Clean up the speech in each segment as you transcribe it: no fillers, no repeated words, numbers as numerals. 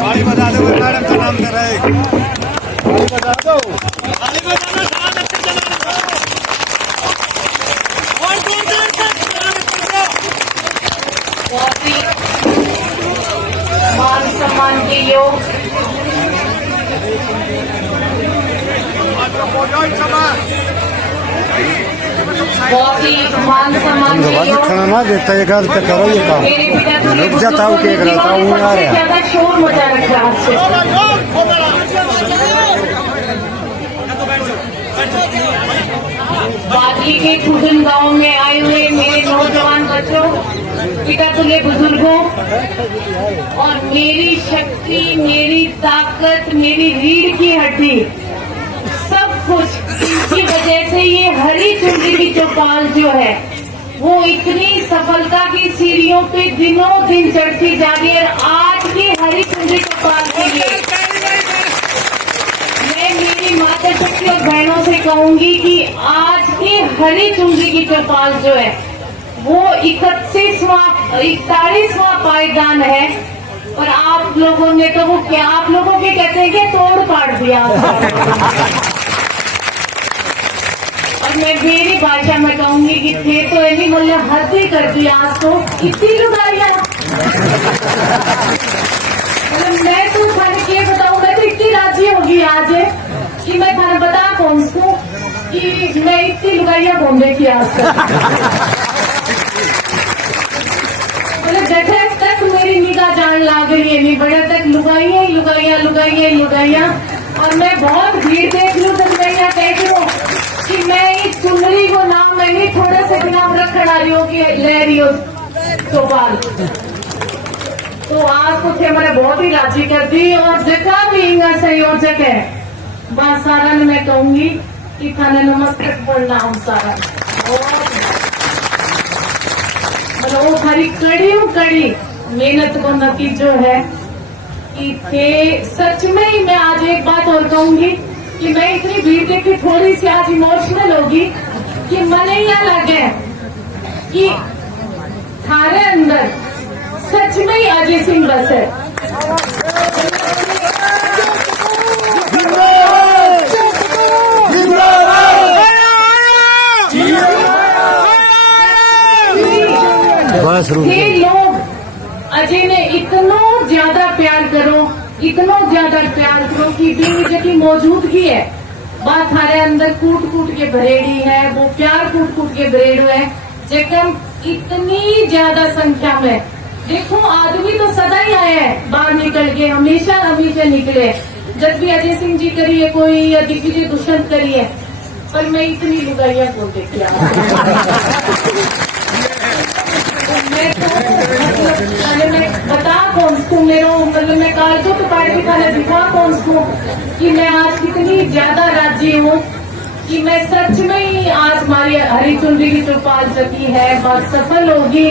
ताली बजा दो मैडम का नाम कर रहे ताली बजा दो ताली बजाना साथ अच्छे चला और मान सम्मान के योग बहुत ही मान सम्मान के योग खाना ना देता ये घर पे करो ये काम रुक जाता हूँ केक रहता हूँ यार ज्यादा शोर मचा रखा बादली के खुदन गांव में आए हुए मेरे नौजवान बच्चों, पिता तुल्य बुजुर्गों और मेरी शक्ति, मेरी ताकत, मेरी रीढ़ की हड्डी, सब कुछ इनकी वजह से ये हरी चुनरी की चौपाल जो है वो इतनी सफलता की सीढ़ियों पे दिनों दिन चढ़ती जा रही है। आज की हरी चुनरी चौपाल के लिए मैं मेरी माता शक्ति और बहनों से कहूंगी कि आज की हरी चुनरी की चौपाल जो है वो 41वां पायदान है और आप लोगों ने तो वो क्या आप लोगों के कहते हैं कि तोड़ पाड़ दिया। और मैं मेरी भाषा में कहूंगी कि थे तो यही बोले हद ही कर दिया आज तो इतनी लुगाइयां मतलब मैं तो खाने के बताऊं मैं तो इतनी राजी होगी आज कि मैं खाना बता कौन को कि मैं इतनी लुगाइयां घूमने की आज मतलब जगह तक मेरी निगाह जान लाग रही है नहीं बड़े तक लुगाइयां लुगाइयां लुगाइयां लुगाइयां और मैं बहुत भीड़ देख लूं तो मैं यहाँ कहती हूँ कि मैं इस चुनरी को नाम मैं नहीं थोड़ा सा नाम रख खड़ा रही हूँ कि ले रही हो चौपाल तो आज तो थे हमारे बहुत ही राजी कर दी और जगह भी इंगा संयोजक है बात सारा ने मैं कहूंगी कि खाने नमस्ते पढ़ना हम सारा मतलब वो हरी कड़ी मेहनत को नतीजो है कि थे सच में ही मैं आज एक बात और कहूंगी कि मैं इतनी भीड़ देख के थोड़ी सी आज इमोशनल होगी कि मन यह लगे कि थारे अंदर सच में ही अजय सिंह बस है। ये लोग अजय ने इतना ज्यादा प्यार करो कि बेवजह की मौजूदगी है बात हमारे अंदर कूट के भरेड़ी है वो प्यार कूट के भरेड़ो है जखम इतनी ज्यादा संख्या में देखो आदमी तो सदा ही आए हैं बाहर निकल के हमेशा निकले जब भी अजय सिंह जी करिए कोई या दिग्विजय दुष्यंत करिए पर मैं इतनी लुगाइयां को देखी मैं बता कौन को मेरे मतलब मैं कागजों के पार्टी दिखाने दिखा कौन को कि मैं आज कितनी ज्यादा राजी हूँ कि मैं सच में ही आज हमारी हरी चुनरी की चौपाल जती है बात सफल होगी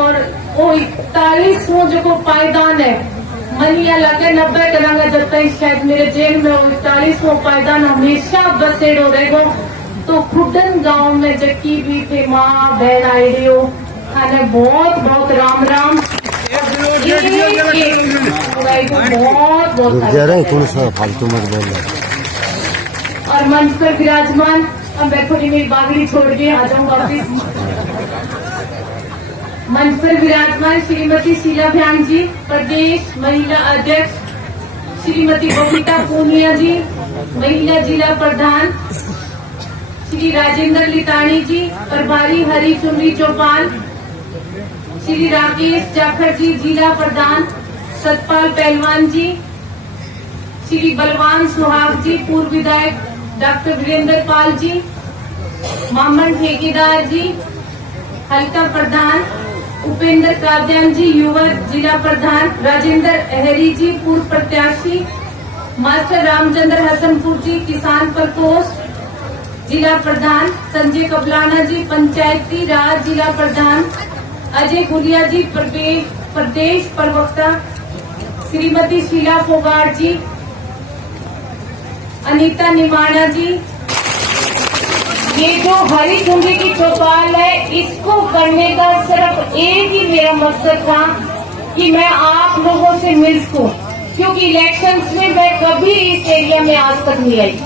और वो 41वां जो को पायदान है मनिया लगे 90 करांगा जब तक शायद मेरे जेल में 41वां पायदान हमेशा बसेड़ो रहेगो तो खुडन गांव में जबकि भी थे माँ बहन आई रही हो खाने बहुत राम बहुत फालतू मत बोल और मंच पर विराजमान अब मैं थोड़ी मेरी बागड़ी छोड़ के आ जाऊँ वापिस मंच पर विराजमान श्रीमती शीला भ्यान जी प्रदेश महिला अध्यक्ष श्रीमती बबीता पूनिया जी महिला जिला प्रधान श्री राजेंद्र लितानी जी प्रभारी हरी चुनरी चौपाल श्री राकेश जाखड़ जी जिला प्रधान सतपाल पहलवान जी श्री बलवान सुहाग जी पूर्व विधायक डॉक्टर वीरेंद्र पाल जी मामन ठेकेदार जी हल्का प्रधान उपेंद्र काद्यान जी युवा जिला प्रधान राजेंद्र अहरी जी पूर्व प्रत्याशी मास्टर रामचंद्र हसनपुर जी किसान प्रकोष्ठ जिला प्रधान संजय कबलाना जी पंचायती राज जिला प्रधान अजय गुलिया जी प्रदेश प्रवक्ता श्रीमती शीला फोगाट जी अनीता निमाणा जी ये जो हरी चुनरी की चौपाल है इसको करने का सिर्फ एक ही मेरा मकसद था कि मैं आप लोगों से मिल सकूं क्योंकि इलेक्शंस में मैं कभी इस एरिया में आज तक नहीं आई।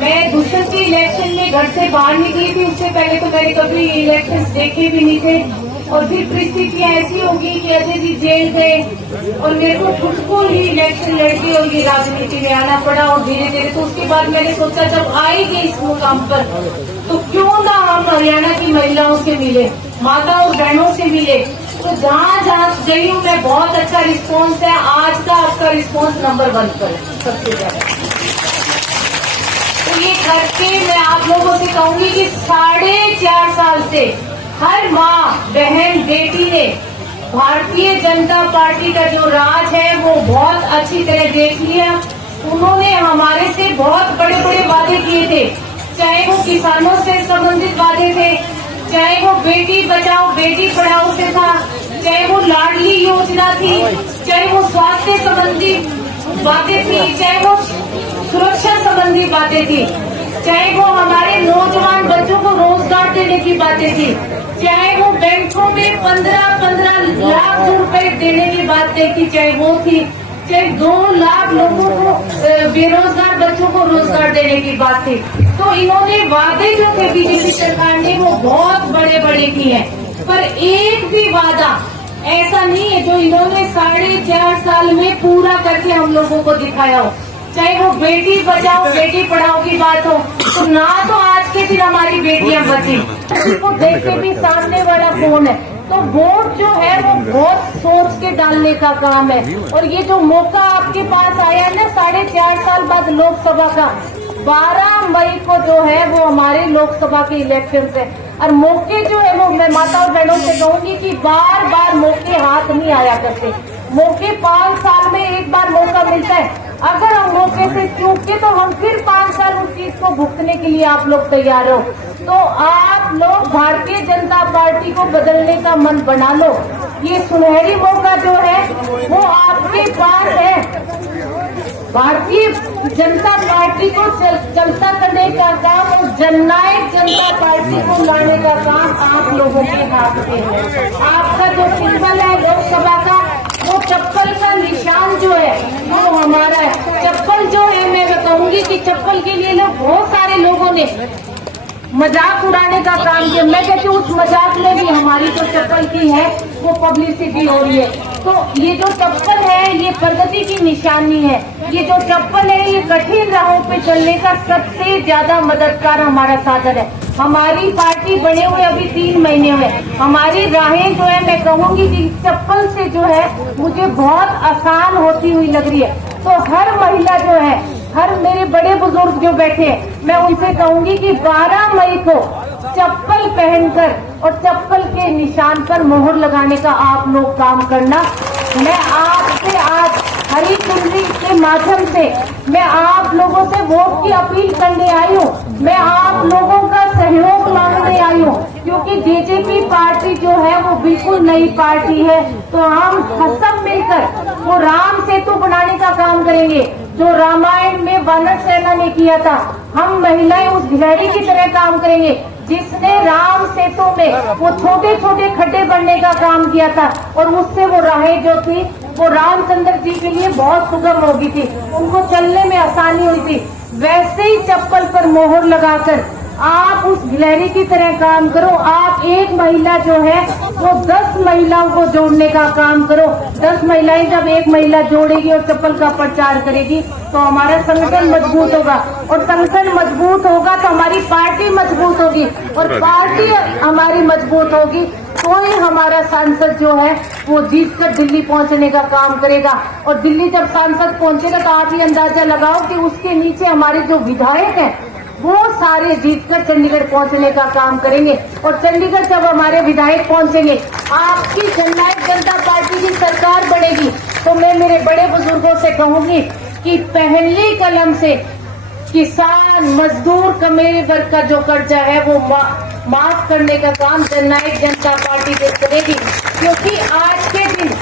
मैं दूसरे के इलेक्शन में घर से बाहर नहीं गई थी, उससे पहले तो मैंने कभी इलेक्शंस देखे भी नहीं थे। और फिर परिस्थितियां ऐसी होगी कि अजय जी जेल गए और मेरे को खुद को ही इलेक्शन लड़के और ये राजनीति में आना पड़ा। और धीरे धीरे तो उसके बाद मैंने सोचा जब आएगी इस मुकाम पर तो क्यों ना हम हरियाणा की महिलाओं से मिले, माता और बहनों से मिले। तो जहाँ जहाँ गई हूँ मैं, बहुत अच्छा रिस्पॉन्स है। आज का आपका रिस्पॉन्स नंबर 1 पर है सबसे ज्यादा। तो ये करके मैं आप लोगों से कहूंगी कि 4.5 साल से हर माँ, बहन, बेटी ने भारतीय जनता पार्टी का जो राज है वो बहुत अच्छी तरह देख लिया। उन्होंने हमारे से बहुत बड़े बड़े वादे किए थे, चाहे वो किसानों से संबंधित वादे थे, चाहे वो बेटी बचाओ बेटी पढ़ाओ से था, चाहे वो लाडली योजना थी, चाहे वो स्वास्थ्य संबंधी बातें थी, चाहे वो सुरक्षा संबंधी बातें थी, चाहे वो हमारे नौजवान बच्चों को रोजगार देने की बातें थी, चाहे वो बैंकों में 15-15 लाख रुपए देने की बातें थी, चाहे वो थी, चाहे 2 लाख लोगों को बेरोजगार बच्चों को रोजगार देने की बात थी। तो इन्होंने वादे जो थे बीजेपी सरकार ने वो बहुत बड़े बड़े किए हैं, पर एक भी वादा ऐसा नहीं है जो इन्होंने 4.5 साल में पूरा करके हम लोगों को दिखाया हो। चाहे वो बेटी बचाओ बेटी पढ़ाओ की बात हो, तो ना तो आज के दिन हमारी बेटियां बची, उसको देख के भी सामने वाला कौन है। तो वोट जो है वो बहुत सोच के डालने का काम है। और ये जो मौका आपके पास आया है ना 4.5 साल बाद लोकसभा का, 12 मई को जो है वो हमारे लोकसभा के इलेक्शन है। और मौके जो है वो मैं माता और बहनों से कहूंगी कि बार बार मौके हाथ नहीं आया करते। मौके 5 साल में एक बार मौका मिलता है। अगर हम मौके से चूके तो हम फिर 5 साल उस चीज को भुगतने के लिए आप लोग तैयार हो। तो आप लोग भारतीय जनता पार्टी को बदलने का मन बना लो। ये सुनहरी मौका जो है वो आपके पास है। भारतीय जनता पार्टी को चलता करने का काम और जननायक जनता पार्टी को लाने का काम आप लोगों के हाथ में है। आपका जो सिंबल है लोकसभा का, वो चप्पल का निशान जो है वो हमारा है। चप्पल जो है मैं बताऊंगी कि चप्पल के लिए लोग बहुत सारे लोगों ने मजाक उड़ाने का काम किया। मैं कहती हूँ उस मजाक में भी हमारी जो चप्पल की है वो पब्लिसिटी हो रही है। तो ये जो चप्पल है ये प्रगति की निशानी है। ये जो चप्पल है ये कठिन राहों पे चलने का सबसे ज्यादा मददगार हमारा साधन है। हमारी पार्टी बने हुए अभी 3 महीने हुए। हमारी राहें जो है मैं कहूंगी कि चप्पल से जो है मुझे बहुत आसान होती हुई लग रही है। तो हर महिला जो है, हर मेरे बड़े बुजुर्ग जो बैठे हैं, मैं उनसे कहूंगी कि 12 मई को चप्पल पहनकर और चप्पल के निशान पर मोहर लगाने का आप लोग काम करना। मैं आपसे आज हरी कुंडली के माध्यम से मैं आप लोगों से वोट की अपील करने आई हूँ। मैं आप लोगों का सहयोग मांगने आई हूँ, क्योंकि बीजेपी पार्टी जो है वो बिल्कुल नई पार्टी है। तो हम सब मिलकर वो राम सेतु बनाने का काम करेंगे जो रामायण में वानर सेना ने किया था। हम महिलाएं उस गिलहरी की तरह काम करेंगे जिसने राम सेतु में वो छोटे छोटे खड्डे बनने का काम किया था, और उससे वो राहें जो थी वो रामचंद्र जी के लिए बहुत सुगम हो गई थी, उनको चलने में आसानी हुई थी। वैसे ही चप्पल पर मोहर लगाकर आप उस गिलहरी की तरह काम करो। आप एक महिला जो है वो 10 महिलाओं को जोड़ने का काम करो। 10 महिलाएं जब एक महिला जोड़ेगी और चप्पल का प्रचार करेगी तो हमारा संगठन मजबूत होगा, और संगठन मजबूत होगा तो हमारी पार्टी मजबूत होगी, और पार्टी हमारी मजबूत होगी तो ही हमारा सांसद जो है वो जीत कर दिल्ली पहुंचने का काम करेगा। और दिल्ली जब सांसद पहुंचेगा तो आप ये अंदाजा लगाओ कि उसके नीचे हमारे जो विधायक हैं वो सारे जीतकर चंडीगढ़ पहुंचने का काम करेंगे। और चंडीगढ़ जब हमारे विधायक पहुंचेंगे, आपकी जननायक जनता पार्टी की सरकार बनेगी, तो मैं मेरे बड़े बुजुर्गों से कहूंगी कि पहली कलम से किसान मजदूर कमेरे वर्ग का जो कर्जा है वो माफ करने का काम जननायक जनता पार्टी करेगी। क्योंकि आज के दिन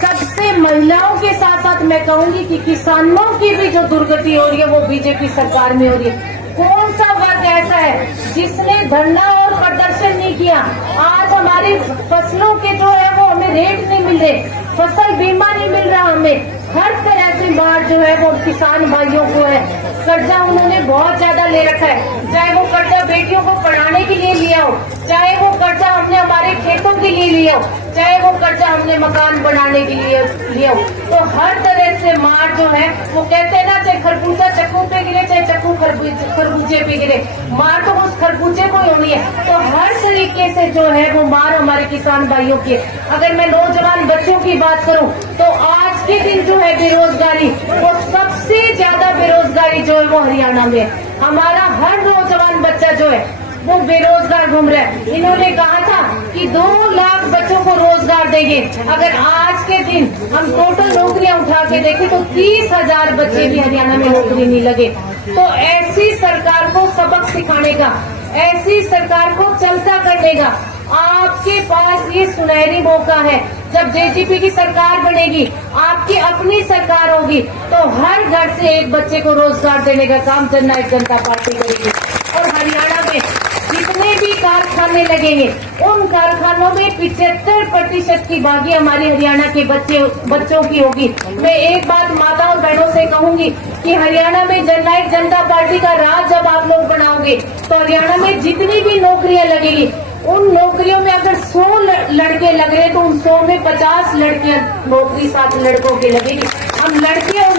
सबसे महिलाओं के साथ साथ मैं कहूंगी कि किसानों की भी जो दुर्गति हो रही है वो बीजेपी सरकार में हो रही है। कौन सा वर्ग ऐसा है जिसने धरना और प्रदर्शन नहीं किया? आज हमारी फसलों के जो है वो हमें रेट नहीं मिल रहे। फसल बीमा नहीं मिल रहा हमें। हर तरह से मार जो है वो किसान भाइयों को है। कर्जा उन्होंने बहुत ज्यादा ले रखा है, चाहे वो कर्जा बेटियों को पढ़ाने के लिए लिया हो, चाहे वो कर्जा हमने हमारे खेतों के लिए लिया हो, चाहे वो कर्जा हमने मकान बनाने के लिए लिया हो। तो हर तरह से मार जो है वो कहते हैं ना, चाहे खरबूजा चक्कू पे गिरे, चाहे चक्कू खरबूजे पे गिरे, मार तो उस खरबूजे को ही होनी है। तो हर तरीके से जो है वो मार हमारे किसान भाइयों की। अगर मैं नौजवान बच्चों की बात करूं तो आज के दिन जो है बेरोजगारी, वो सबसे ज्यादा बेरोजगारी जो है वो हरियाणा में है। हमारा हर नौजवान बच्चा जो है वो बेरोजगार घूम रहा है। इन्होंने कहा था कि 2 लाख बच्चों को रोजगार देंगे। अगर आज के दिन हम टोटल नौकरियां उठा के देखें तो 30,000 बच्चे भी हरियाणा में नौकरी नहीं लगे। तो ऐसी सरकार को सबक सिखाने का, ऐसी सरकार को चलता करने का आपके पास ये सुनहरी मौका है। जब जेजेपी की सरकार बनेगी, आपकी अपनी सरकार होगी, तो हर घर से एक बच्चे को रोजगार देने का काम जननायक जनता पार्टी करेगी। और हरियाणा में जितने भी कारखाने लगेंगे, उन कारखानों में 75% की भागी हमारे हरियाणा के बच्चों की होगी। मैं एक बात माता और बहनों से कहूंगी कि हरियाणा में जननायक जनता पार्टी का राज जब आप लोग बनाओगे, तो हरियाणा में जितनी भी नौकरियां लगेगी, उन नौकरियों में अगर 100 लड़के लग रहे तो उन 100 में 50 लड़कियां नौकरी 7 लड़कों की लगेगी। हम लड़के और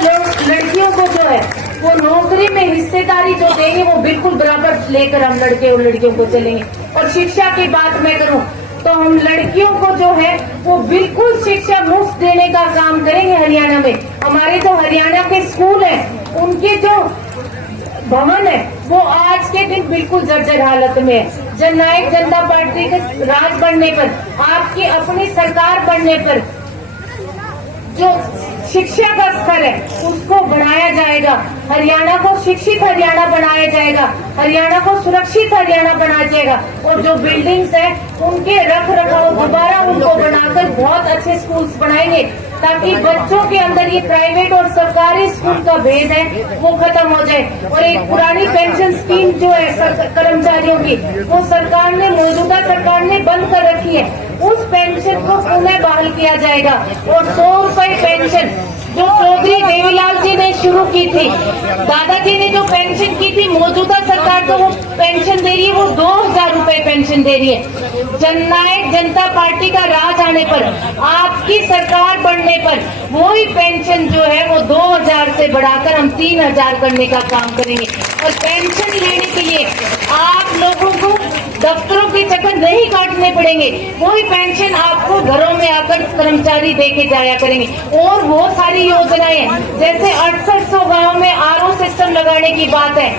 लड़कियों को जो है वो नौकरी में हिस्सेदारी जो देंगे वो बिल्कुल बराबर लेकर हम लड़के और लड़कियों को चलेंगे। और शिक्षा की बात मैं करूं तो हम लड़कियों को जो है वो बिल्कुल शिक्षा मुफ्त देने का काम करेंगे हरियाणा में। हमारे जो हरियाणा के स्कूल हैं, उनके जो भवन है वो आज के दिन बिल्कुल जर्जर हालत में है। जननायक जनता पार्टी के राज बनने पर, आपकी अपनी सरकार बनने पर जो शिक्षा का स्तर है उसको बढ़ाया जाएगा। हरियाणा को शिक्षित हरियाणा बनाया जाएगा, हरियाणा को सुरक्षित हरियाणा बनाया जाएगा। और जो बिल्डिंग्स है उनके रख रखाव दोबारा उनको बनाकर बहुत अच्छे स्कूल्स बनाएंगे, ताकि बच्चों के अंदर ये प्राइवेट और सरकारी स्कूल का भेद है वो खत्म हो जाए। और एक पुरानी पेंशन स्कीम जो है कर्मचारियों की, वो सरकार ने, मौजूदा सरकार ने बंद कर रखी है, उस पेंशन को पुनः बहाल किया जाएगा। और 100 रुपए पेंशन जो चौधरी देवीलाल जी ने शुरू की थी, दादाजी ने जो पेंशन की थी, मौजूदा सरकार को वो पेंशन दे रही है, वो 2,000 रुपए पेंशन दे रही है। जननायक जनता पार्टी का राज आने पर, आपकी सरकार बढ़ने पर वही पेंशन जो है वो 2,000 से बढ़ाकर हम 3,000 करने का काम करेंगे। और पेंशन लेने के लिए आप लोगों को दफ्तरों के चक्कर नहीं काटने पड़ेंगे, वही पेंशन आपको घरों में आकर कर्मचारी देके जाया करेंगे। और बहुत सारी योजनाएं जैसे 6800 गाँव में RO सिस्टम लगाने की बात है,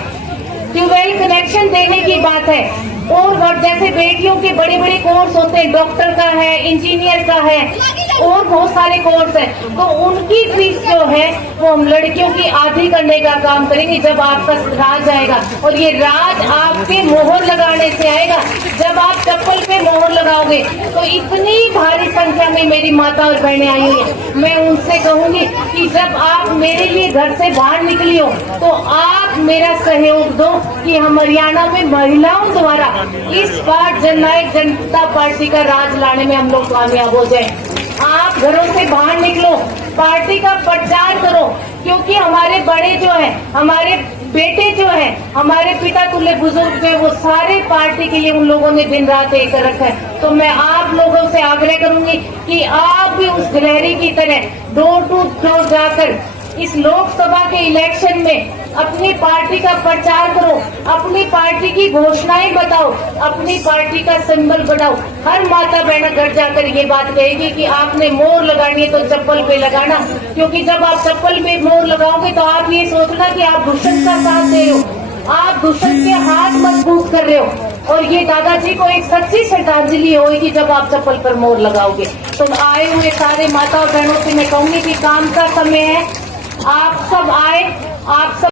ट्यूबवेल कनेक्शन देने की बात है। और जैसे बेटियों के बड़े बड़े कोर्स होते हैं, डॉक्टर का है, इंजीनियर का है, और बहुत सारे कोर्स है, तो उनकी फीस जो है वो हम लड़कियों की आधी करने का काम करेंगे जब आपका राज आएगा। और ये राज आपके मोहर लगाने से आएगा। जब आप चप्पल पे मोहर लगाओगे तो इतनी भारी संख्या में मेरी माता और बहनें आई हुई है, मैं उनसे कहूंगी कि जब आप मेरे लिए घर से बाहर निकली हो तो आप मेरा सहयोग दो कि हम हरियाणा में महिलाओं द्वारा इस बार जननायक जनता पार्टी का राज लाने में हम लोग कामयाब हो जाएं। आप घरों से बाहर निकलो, पार्टी का प्रचार करो, क्योंकि हमारे बड़े जो हैं, हमारे बेटे जो हैं, हमारे पिता तुल्य बुजुर्ग जो है, वो सारे पार्टी के लिए उन लोगों ने दिन रात एक कर रखा है। तो मैं आप लोगों से आग्रह करूंगी कि आप भी उस गिलहरी की तरह डोर टू डोर जाकर इस लोकसभा के इलेक्शन में अपनी पार्टी का प्रचार करो, अपनी पार्टी की घोषणाएं बताओ, अपनी पार्टी का सिंबल बनाओ। हर माता बहन घर जाकर ये बात कहेगी कि आपने मोहर लगानी है तो चप्पल पे लगाना, क्योंकि जब आप चप्पल पे मोहर लगाओगे तो आप ये सोचना कि आप दुष्यंत का साथ दे रहे हो, आप दुष्यंत के हाथ मजबूत कर रहे हो। और ये दादाजी को एक सच्ची श्रद्धांजलि होगी जब आप चप्पल पर मोहर लगाओगे। तो आए हुए सारे माता और बहनों से मैं कहूंगी कि काम का समय है, आप सब आए, आप सब